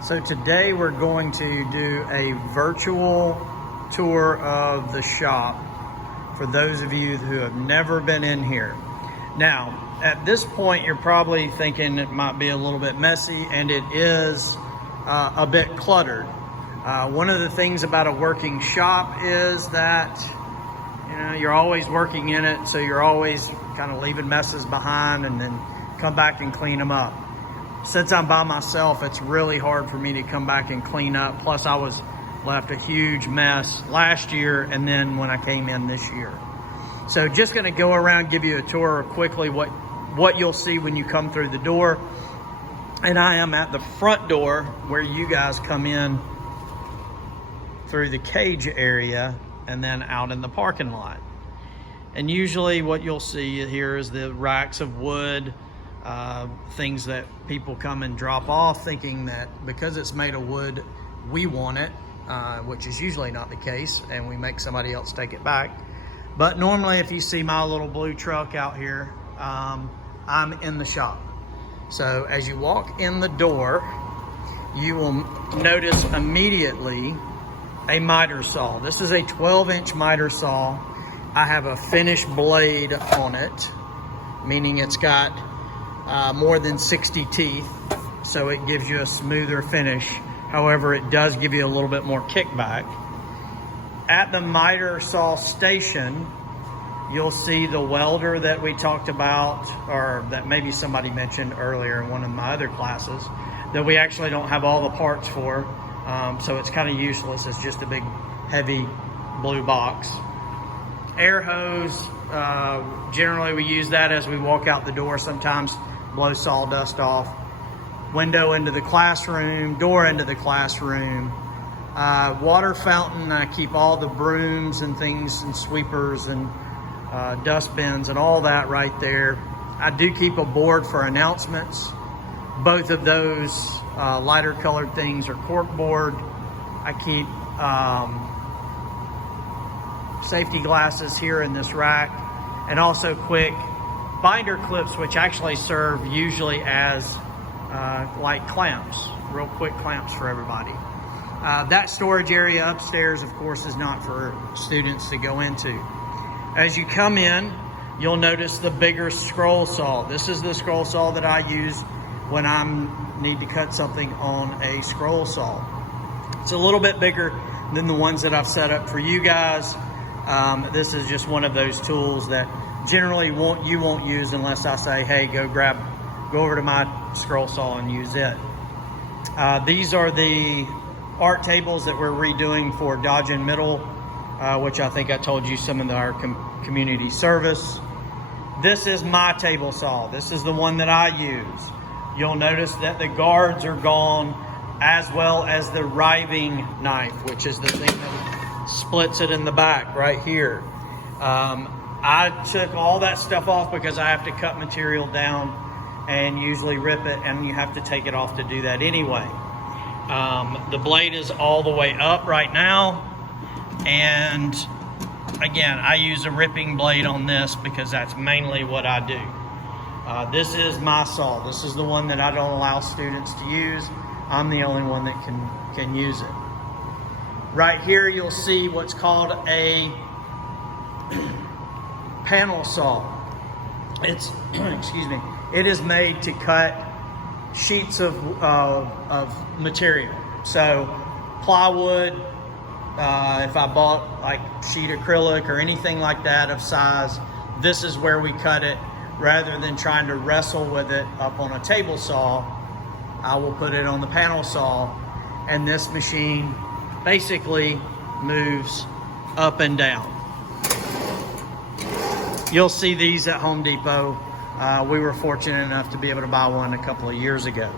So today we're going to do a virtual tour of the shop for those of you who have never been in here. Now, at this point, you're probably thinking it might be a little bit messy, and it is a bit cluttered. One of the things about a working shop is that you're always working in it, so you're always kind of leaving messes behind and then come back and clean them up. Since I'm by myself, it's really hard for me to come back and clean up. Plus, I was left a huge mess last year and then when I came in this year. So just gonna go around, give you a tour quickly what you'll see when you come through the door. And I am at the front door where you guys come in through the cage area and then out in the parking lot. And usually what you'll see here is the racks of wood, things that people come and drop off thinking that because it's made of wood, we want it, which is usually not the case, and we make somebody else take it back. But normally if you see my little blue truck out here, I'm in the shop. So as you walk in the door, you will notice immediately a miter saw. This is a 12-inch miter saw. I have a finished blade on it, meaning it's got more than 60 teeth, so it gives you a smoother finish. However, it does give you a little bit more kickback. At the miter saw station, you'll see the welder that we talked about, or that maybe somebody mentioned earlier in one of my other classes, that we actually don't have all the parts for, so it's kind of useless. It's just a big, heavy blue box. Air hose, generally we use that as we walk out the door, sometimes blow sawdust off. Window into the classroom, door into the classroom. Water fountain, I keep all the brooms and things and sweepers and dust bins and all that right there. I do keep a board for announcements. Both of those lighter colored things are cork board. I keep safety glasses here in this rack, and also quick binder clips, which actually serve usually as like clamps, real quick clamps for everybody. That storage area upstairs, of course, is not for students to go into. As you come in, you'll notice the bigger scroll saw. This is the scroll saw that I use when I need to cut something on a scroll saw. It's a little bit bigger than the ones that I've set up for you guys. This is just one of those tools that generally you won't use unless I say, hey, go over to my scroll saw and use it. These are the art tables that we're redoing for Dodgen Middle, which I think I told you some of our community service. This is my table saw. This is the one that I use. You'll notice that the guards are gone, as well as the riving knife, which is the thing that splits it in the back right here. I took all that stuff off because I have to cut material down and usually rip it, and you have to take it off to do that anyway. The blade is all the way up right now, and again, I use a ripping blade on this because that's mainly what I do. This is my saw. This is the one that I don't allow students to use. I'm the only one that can use it. Right here, you'll see what's called a panel saw. It's, excuse me, it is made to cut sheets of material. So plywood, if I bought like sheet acrylic or anything like that of size, this is where we cut it. Rather than trying to wrestle with it up on a table saw, I will put it on the panel saw, and this machine basically moves up and down. You'll see these at Home Depot. We were fortunate enough to be able to buy one a couple of years ago.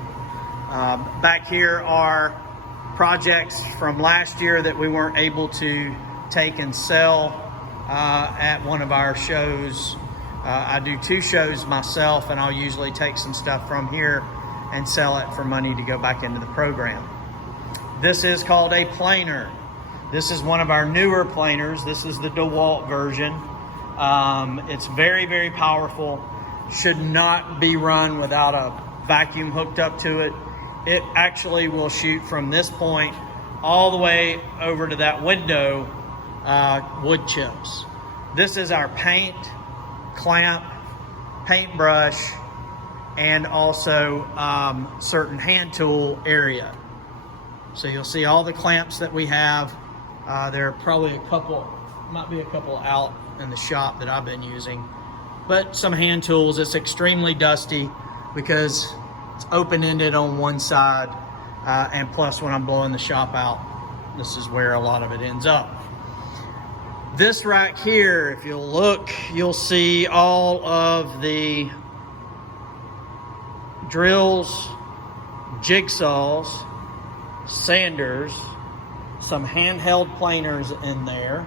Back here are projects from last year that we weren't able to take and sell at one of our shows. I do 2 shows myself, and I'll usually take some stuff from here and sell it for money to go back into the program. This is called a planer. This is one of our newer planers. This is the DeWalt version. It's very, very powerful. Should not be run without a vacuum hooked up to it. it actually will shoot from this point all the way over to that window wood chips. This is our paint, clamp, paintbrush, and also certain hand tool area. So you'll see all the clamps that we have. There are probably might be a couple out in the shop that I've been using, but some hand tools. It's extremely dusty because it's open-ended on one side, and plus when I'm blowing the shop out, this is where a lot of it ends up. This rack here, if you'll look, you'll see all of the drills, jigsaws, sanders, some handheld planers in there,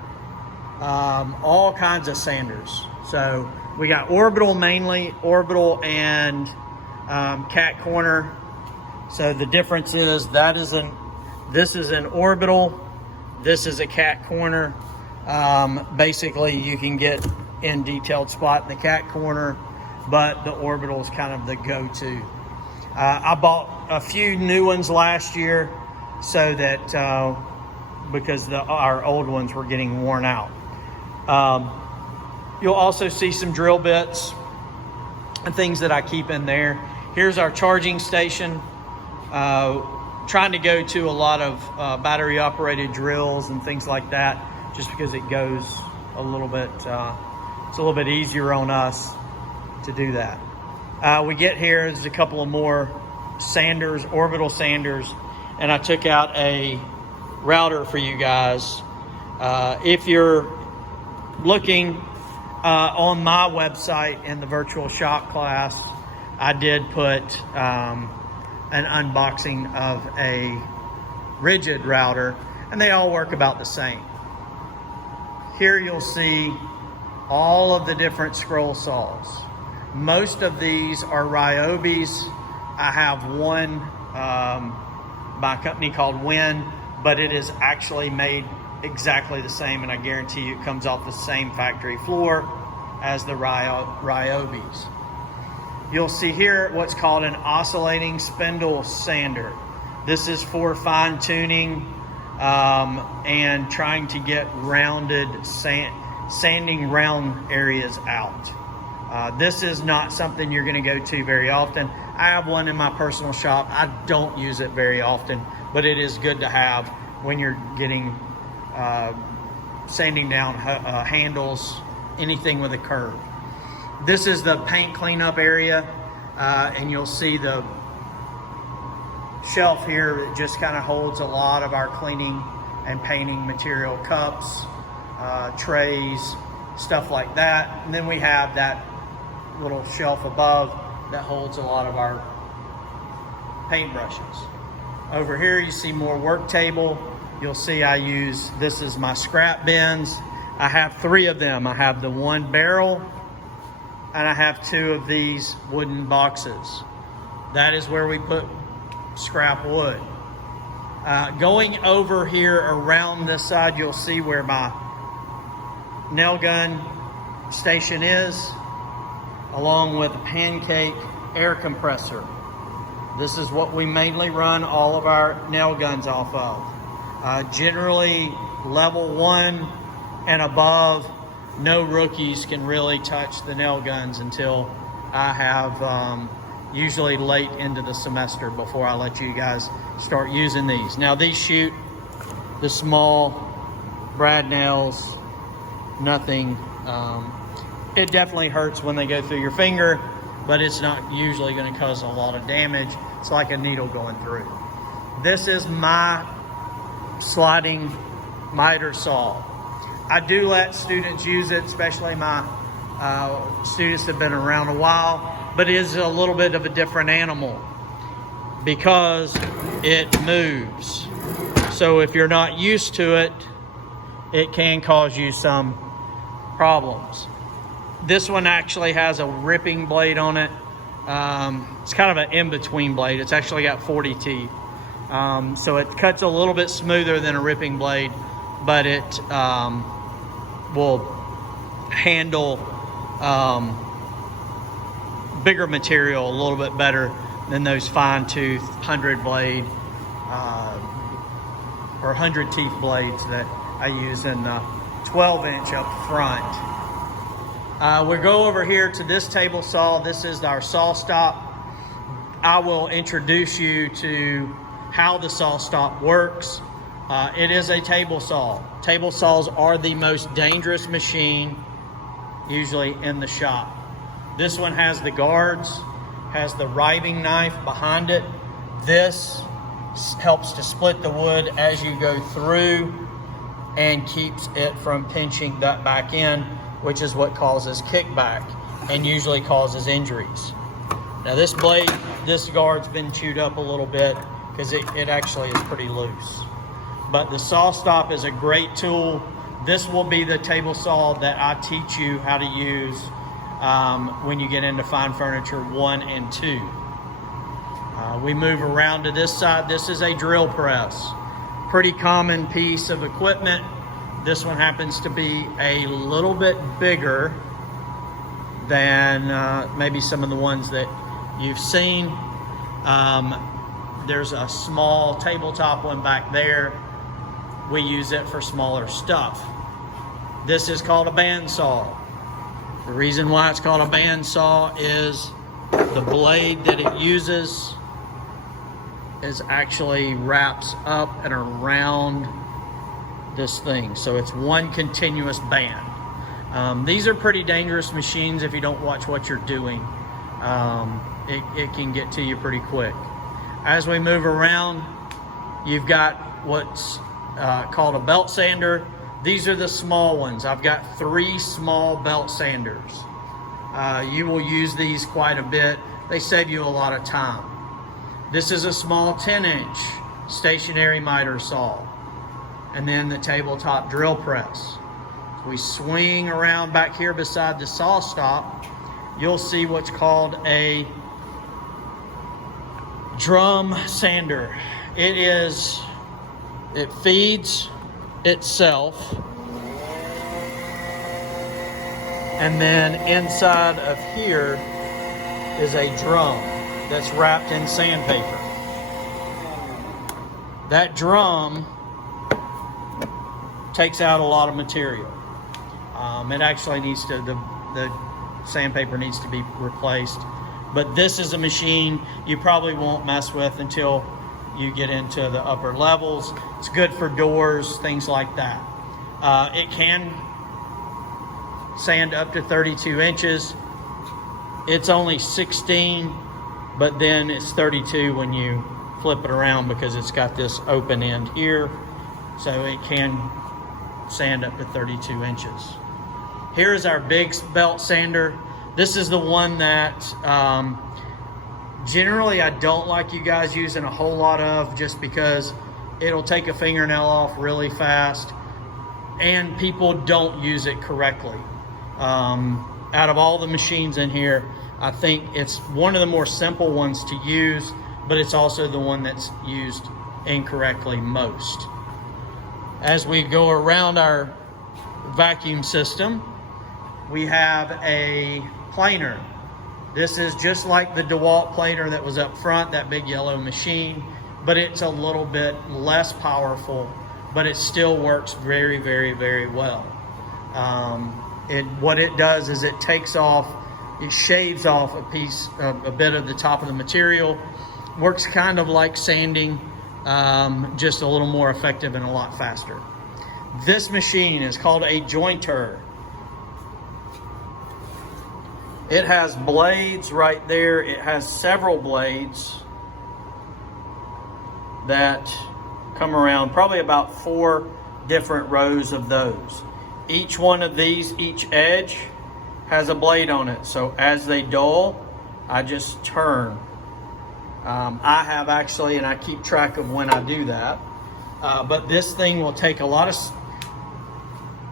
all kinds of sanders. So we got orbital mainly, orbital and cat corner. So the difference is this is an orbital, this is a cat corner. Basically you can get in detailed spot in the cat corner, but the orbital is kind of the go-to. I bought a few new ones last year so that because our old ones were getting worn out. You'll also see some drill bits and things that I keep in there. Here's our charging station. Trying to go to a lot of battery operated drills and things like that, just because it goes a little bit, it's a little bit easier on us to do that. We get here, there's a couple of more sanders, orbital sanders, and I took out a router for you guys. If you're looking on my website in the virtual shop class, I did put an unboxing of a rigid router, and they all work about the same. Here you'll see all of the different scroll saws. Most of these are Ryobis. I have one by a company called Win, but it is actually made exactly the same, and I guarantee you it comes off the same factory floor as the Ryobis. You'll see here what's called an oscillating spindle sander. This is for fine tuning and trying to get rounded sanding round areas out. This is not something you're going to go to very often. I have one in my personal shop. I don't use it very often, but it is good to have when you're getting sanding down handles, anything with a curve. This is the paint cleanup area, and you'll see the shelf here that just kind of holds a lot of our cleaning and painting material, cups, trays, stuff like that. And then we have that little shelf above that holds a lot of our paintbrushes. Over here you see more work table. You'll see this is my scrap bins. I have 3 of them. I have the one barrel, and I have 2 of these wooden boxes. That is where we put scrap wood. Going over here around this side, you'll see where my nail gun station is, along with a pancake air compressor. This is what we mainly run all of our nail guns off of. Generally level 1 and above, no rookies can really touch the nail guns until I have usually late into the semester before I let you guys start using these. Now these shoot the small brad nails, nothing. It definitely hurts when they go through your finger, but it's not usually going to cause a lot of damage. It's like a needle going through. This is my sliding miter saw. I do let students use it, especially my students that have been around a while, but it is a little bit of a different animal because it moves. So if you're not used to it, it can cause you some problems. This one actually has a ripping blade on it. It's kind of an in-between blade. It's actually got 40 teeth. So it cuts a little bit smoother than a ripping blade, but it will handle bigger material a little bit better than those fine tooth 100 blade or 100 teeth blades that I use in the 12 inch up front. We'll go over here to this table saw. This is our SawStop. I will introduce you to how the SawStop works. It is a table saw. Table saws are the most dangerous machine usually in the shop. This one has the guards, has the riving knife behind it. This helps to split the wood as you go through and keeps it from pinching that back end, which is what causes kickback and usually causes injuries. Now this blade, this guard's been chewed up a little bit because it actually is pretty loose. But the SawStop is a great tool. This will be the table saw that I teach you how to use when you get into Fine Furniture 1 and 2. We move around to this side. This is a drill press. Pretty common piece of equipment. This one happens to be a little bit bigger than maybe some of the ones that you've seen. There's a small tabletop one back there. We use it for smaller stuff. This is called a bandsaw. The reason why it's called a bandsaw is the blade that it uses is actually wraps up and around this thing. So it's one continuous band. These are pretty dangerous machines if you don't watch what you're doing. It can get to you pretty quick. As we move around, you've got what's called a belt sander. These are the small ones. I've got 3 small belt sanders. You will use these quite a bit. They save you a lot of time. This is a small 10-inch stationary miter saw. And then the tabletop drill press. We swing around back here beside the SawStop. You'll see what's called a drum sander. It feeds itself, and then inside of here is a drum that's wrapped in sandpaper. That drum takes out a lot of material. It actually needs to, the sandpaper needs to be replaced. But this is a machine you probably won't mess with until you get into the upper levels. It's good for doors, things like that. It can sand up to 32 inches. It's only 16, but then it's 32 when you flip it around because it's got this open end here. So it can sand up to 32 inches. Here is our big belt sander. This is the one that generally I don't like you guys using a whole lot of, just because it'll take a fingernail off really fast and people don't use it correctly. Out of all the machines in here, I think it's one of the more simple ones to use, but it's also the one that's used incorrectly most. As we go around our vacuum system, we have a planer. This is just like the DeWalt planer that was up front, that big yellow machine, but it's a little bit less powerful, but it still works very, very, very well. What it does is it takes off, it shaves off a bit of the top of the material. Works kind of like sanding, just a little more effective and a lot faster. This machine is called a jointer. It has blades right there. It has several blades that come around, probably about 4 different rows of those. Each one of these, each edge has a blade on it. So as they dull, I just turn. I have actually, and I keep track of when I do that, but this thing will take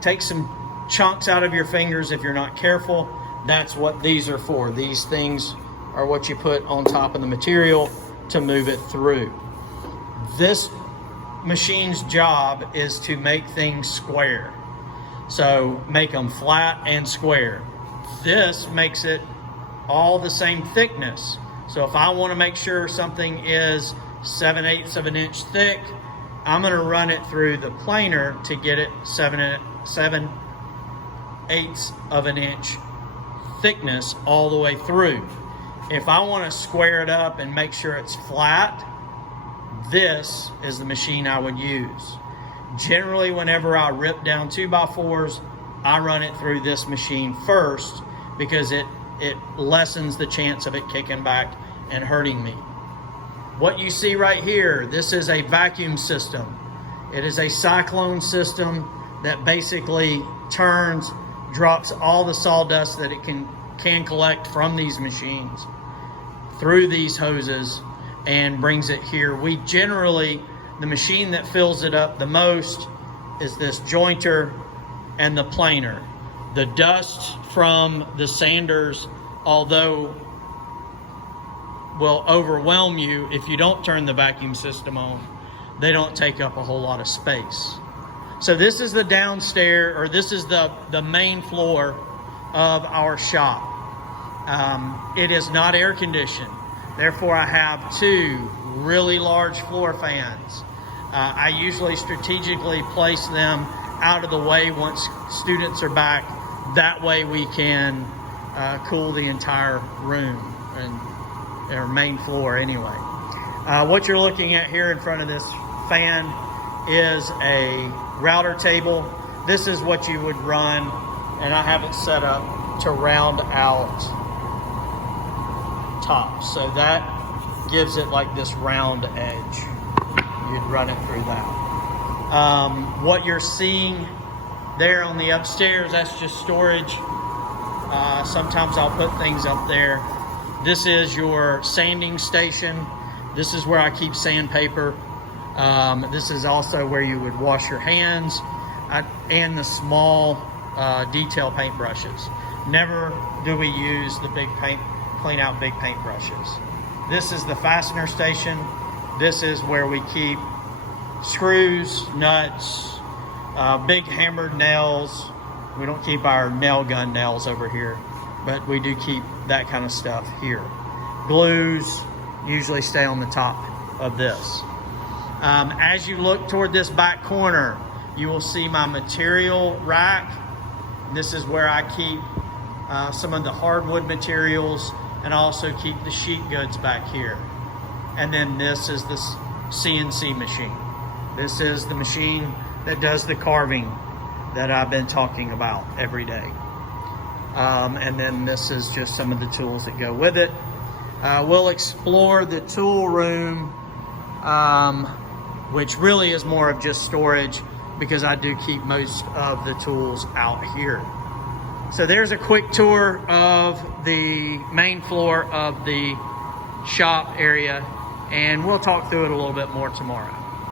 take some chunks out of your fingers if you're not careful. That's what these are for. These things are what you put on top of the material to move it through. This machine's job is to make things square. So make them flat and square. This makes it all the same thickness. So if I want to make sure something is 7/8 of an inch thick, I'm going to run it through the planer to get it 7/8 of an inch thickness all the way through. If I want to square it up and make sure it's flat, this is the machine I would use. Generally, whenever I rip down 2x4s, I run it through this machine first because it lessens the chance of it kicking back and hurting me. What you see right here, this is a vacuum system. It is a cyclone system that basically turns, drops all the sawdust that it can collect from these machines through these hoses and brings it here. We generally, the machine that fills it up the most is this jointer and the planer. The dust from the sanders, although will overwhelm you if you don't turn the vacuum system on, they don't take up a whole lot of space. So this is the downstairs, or this is the main floor of our shop. It is not air conditioned. Therefore, I have two really large floor fans. I usually strategically place them out of the way once students are back. That way we can cool the entire room and our main floor anyway. What you're looking at here in front of this fan is a router table. This is what you would run, and I have it set up to round out top. So that gives it like this round edge. You'd run it through that. What you're seeing there on the upstairs, that's just storage. Sometimes I'll put things up there. This is your sanding station. This is where I keep sandpaper. This is also where you would wash your hands and the small detail paint brushes. Never do we use the big clean out big paint brushes. This is the fastener station. This is where we keep screws, nuts, big hammered nails. We don't keep our nail gun nails over here, but we do keep that kind of stuff here. Glues usually stay on the top of this. As you look toward this back corner, you will see my material rack. This is where I keep some of the hardwood materials, and I also keep the sheet goods back here. And then this is the CNC machine. This is the machine that does the carving that I've been talking about every day. And then this is just some of the tools that go with it. We'll explore the tool room, which really is more of just storage because I do keep most of the tools out here. So there's a quick tour of the main floor of the shop area, and we'll talk through it a little bit more tomorrow.